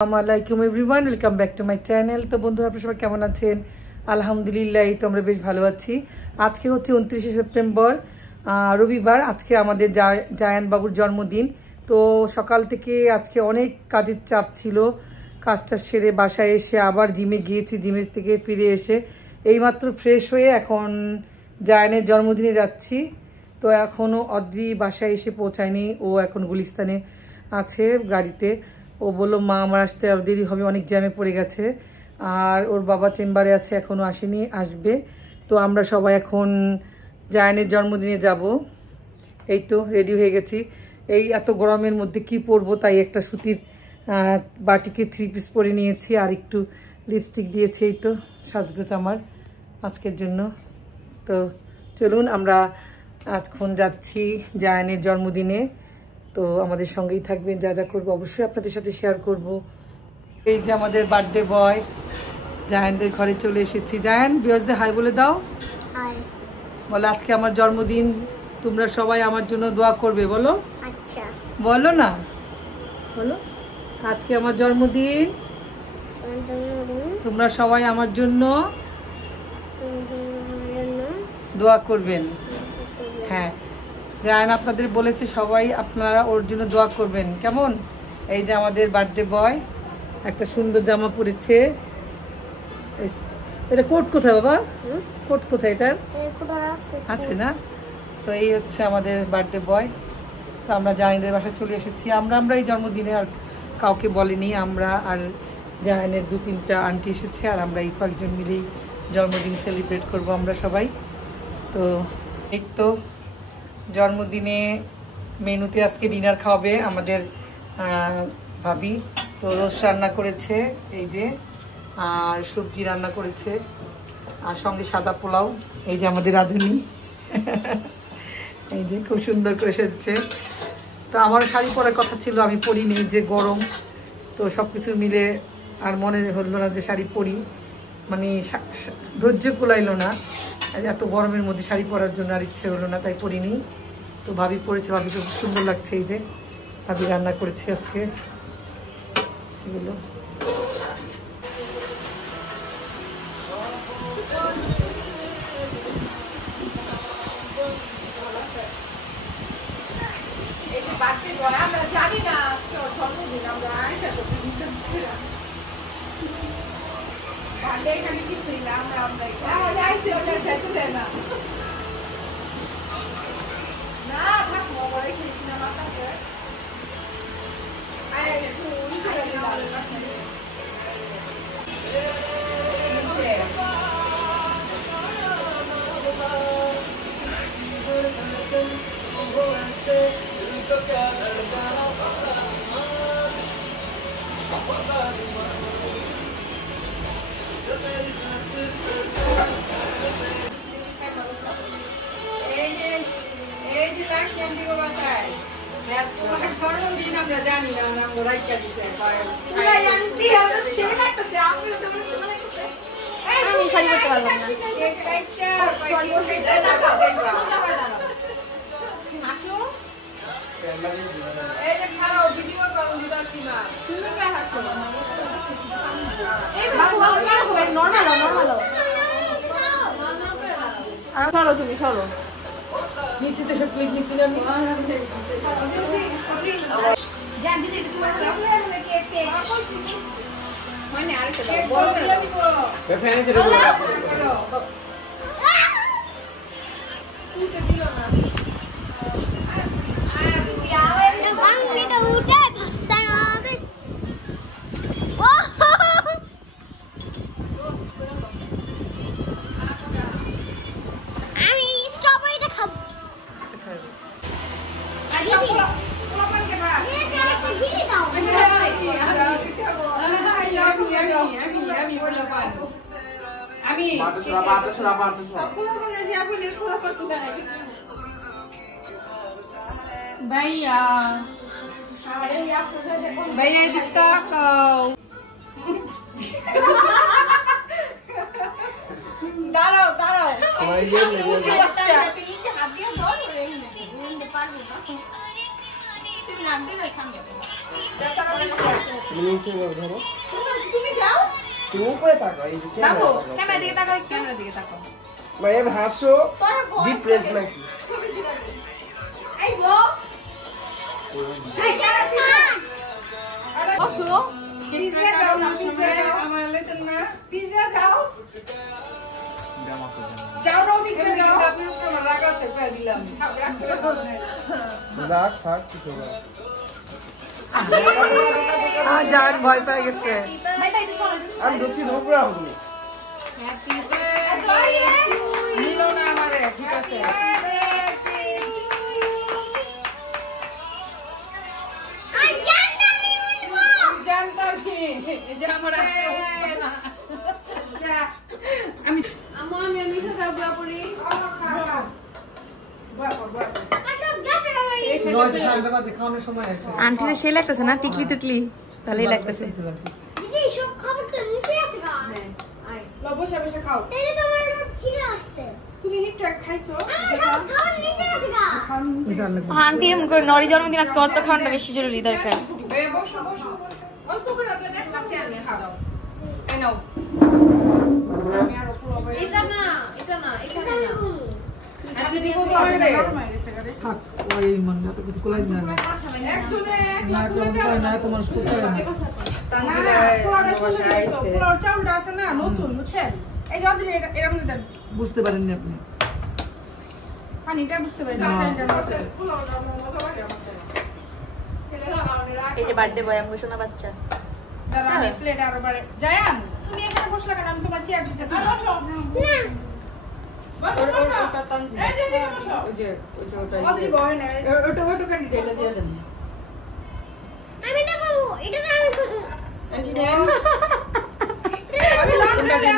আসসালামাইকুম everyone, welcome back to my channel. তো বন্ধুরা, আপনারা সবাই কেমন আছেন? আলহামদুলিল্লাহ, তো আমরা বেশ ভালো আছি। আজকে হচ্ছে 29শে সেপ্টেম্বর, রবিবার। আজকে আমাদের জায়ান বাবুর জন্মদিন। তো সকাল থেকে আজকে অনেক কাজের চাপ ছিল। কাজটা সেরে বাসায় এসে আবার জিমে গিয়েছি। জিমের থেকে ফিরে এসে এইমাত্র ফ্রেশ হয়ে এখন জায়ানের জন্মদিনে যাচ্ছি। তো এখনও অদ্রি বাসায় এসে পৌঁছায়নি। ও এখন গুলিস্তানে আছে গাড়িতে। ও বললো, মা আমার আসতে আর দেরি হবে, অনেক জ্যামে পড়ে গেছে। আর ওর বাবা চেম্বারে আছে, এখনও আসেনি, আসবে। তো আমরা সবাই এখন জায়ানের জন্মদিনে যাব। এই তো রেডি হয়ে গেছি। এই এত গরমের মধ্যে কি পরবো, তাই একটা সুতির বাটিকে 3 পিস পরে নিয়েছি আর একটু লিপস্টিক দিয়েছি। এই তো সাজগোজ আমার আজকের জন্য। তো চলুন, আমরা আজখন যাচ্ছি জায়ানের জন্মদিনে। তো আমাদের সঙ্গেই থাকবেন, যা যা করবো অবশ্যই আপনাদের সাথে শেয়ার করব। এই যে আমাদের বার্থডে বয় জায়ানদের ঘরে চলে এসেছি। জায়ান, ভিউয়ার্সদের হাই বলে দাও। বলো, আজকে আমার জন্মদিন, তোমরা সবাই আমার জন্য দোয়া করবে। বলো। আচ্ছা বলো না, বলো আজকে আমার জন্মদিন, তোমরা সবাই আমার জন্য দোয়া করবেন। হ্যাঁ, জায়ান আপনাদের বলেছে সবাই আপনারা ওর জন্য দোয়া করবেন, কেমন? এই যে আমাদের বার্থডে বয় একটা সুন্দর জামা পরেছে। এটা কোট কোথায় বাবা? কোট কোথায় এটার? আছে না? তো এই হচ্ছে আমাদের বার্থডে বয়। তো আমরা জায়ানের বাসায় চলে এসেছি। আমরা এই জন্মদিনে আর কাউকে বলিনি। আমরা আর জায়ানের 2-3টা আন্টি এসেছে, আর আমরা এই কয়েকজন মিলেই জন্মদিন সেলিব্রেট করব আমরা সবাই। তো এই তো জন্মদিনে মেনুতে আজকে ডিনার খাওয়াবে আমাদের ভাবি। তো রোস্ট রান্না করেছে, এই যে, আর সবজি রান্না করেছে, আর সঙ্গে সাদা পোলাও। এই যে আমাদের রাঁধুনি, এই যে খুব সুন্দর করে সেজেছে। তো আমার শাড়ি পরার কথা ছিল, আমি পরিনি, যে গরম। তো সব কিছু মিলে আর মনে হলো না যে শাড়ি পরি, মানে ধৈর্য কুলাইলো না এত গরমের মধ্যে শাড়ি পরার জন্য, আর ইচ্ছে হলো না, তাই পরিনি। তো ভাবি পরেছে, ভাবিকে খুব সুন্দর লাগছে। এই যে ভাবি রান্না করেছে আজকে এগুলো। জানি না জন্মদিন আমরা এখানে কিছুই না, আমরা যাইতে দেয় না। না থাকবো বলে খেয়েছিলাম আমার কাছে। আমরা জানি না, ওরাই আমি শাড়ি করতে পারলাম না। চলো তুমি চলো, নিচে তো সব ক্লিপ নিচ্ছি না আমি। भैया भैया दिखता দাঁড়াও দাঁড়াও, পারবো না। তুমি নাম দিলে সামনে তুমি যাও তুমি উপরে তাকাও এই যে দেখো ক্যামেরা দিকে তাকাও ক্যামেরা দিকে তাকাও ভাইয়া হাসো জি প্রেস নাকি এই গো এই ক্যামেরা বসো পিজা যাও না পিজা আমার লেতেন না পিজা যাও যাও না পিজা যাও আপনি আমার রাগ আছে কই দিলাম রাগ থাক কি করব জায়ান ভয় পেয়ে গেছে। ভাই ভাই শোনো আমি দোষী ধরে রাখবো হ্যাপি বার্থডে নিলো না আমারে ঠিক আছে জানতাম কি যে আমার আমি আমি মিশা যাবো বাপুরি খাওয়ানোর সময় আছে। আন্টির সে লাগতেছে না টিকলি টুকলি ভালোই লাগতেছে। দিদি সব খাবার তো নিচে আছে গা বসে বসে খাও তাহলে তোমার খিদে লাগছে তুমি একটু খাইছো সব খাবার নিচে আছে গা আন্টি এমন করে নরি জন্মদিন আজকে অর্থ খাওয়াটা বেশি জরুরি দরকার। বসো বসো অল্প করে আপনি এক চামচ আনলে খাও এই নাও আমি আর পুরো এটা না এটা না এখানে না আজকে দিব বলে থাক ওই মন মতো কিছু কোলাই না না একজনে না কেমন করে না তোমার স্কুল করে না পুরো চাউলটা আছে না নতুন বুঝছেন এই যে অদিন এর মধ্যে দেন বুঝতে পারেননি আপনি পানিটা বুঝতে পারেন না চাউলটা নতুন এই যে বার্থডে বয় আমগো সোনা বাচ্চা। দাঁড়া আমি প্লেট আরো বারে জায়ান তুমি এখানে বসলা কেন আমি তোমার চেয়ার দিতেছি না বসো ওটা টানছি এই যে বসো ওই যে ওটা অদিন বয় না ওটা ক্যান্ডিডেট দিয়ে দেন আমি তো বাবু এটা তো আমি আন্টি দেন আমি লন্ডনে